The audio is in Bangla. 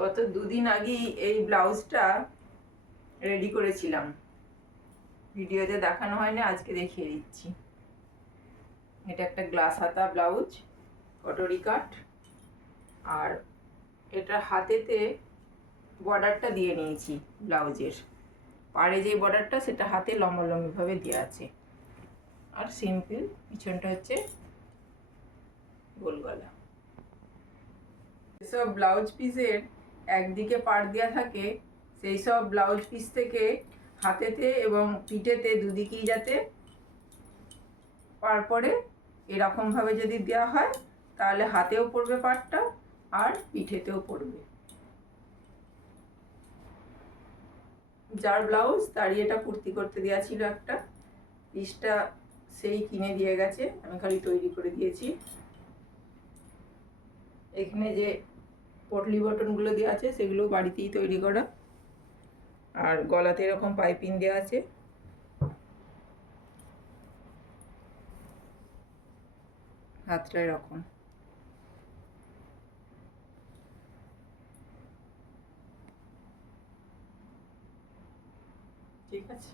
গত দুদিন আগেই এই ব্লাউজটা রেডি করেছিলাম, ভিডিওতে দেখানো হয়নি, আজকে দেখিয়ে দিচ্ছি। এটা একটা গ্লাস হাতা ব্লাউজ, কটরি কাট, আর এটা হাতেতে বর্ডারটা দিয়ে নিয়েছি ব্লাউজের। পাড়ে যে বর্ডারটা সেটা হাতে লম্বালম্বিভাবে দেওয়া আছে, আর সিম্পল পিছনটা হচ্ছে গোল গলা। যেসব ব্লাউজ পিসের একদিকে পাড় দেওয়া থাকে সেই সব ব্লাউজ পিস থেকে হাতেতে এবং পিঠেতে দুদিকেই যাতে পাড় পড়ে, এরকমভাবে যদি দেওয়া হয় তাহলে হাতেও পড়বে পাড়টা আর পিঠেতেও পড়বে। যার ব্লাউজ তারই এটা কুর্তি করতে দেওয়া ছিল, একটা পিসটা সেই কিনে দিয়ে গেছে, আমি খালি তৈরি করে দিয়েছি। এখানে যে পটলি বটনগুলো দেওয়া আছে সেগুলো বাড়িতেই তৈরি করা, আর গলাতে এরকম পাইপিং দেওয়া আছে। হাতটা এরকম। ঠিক আছে।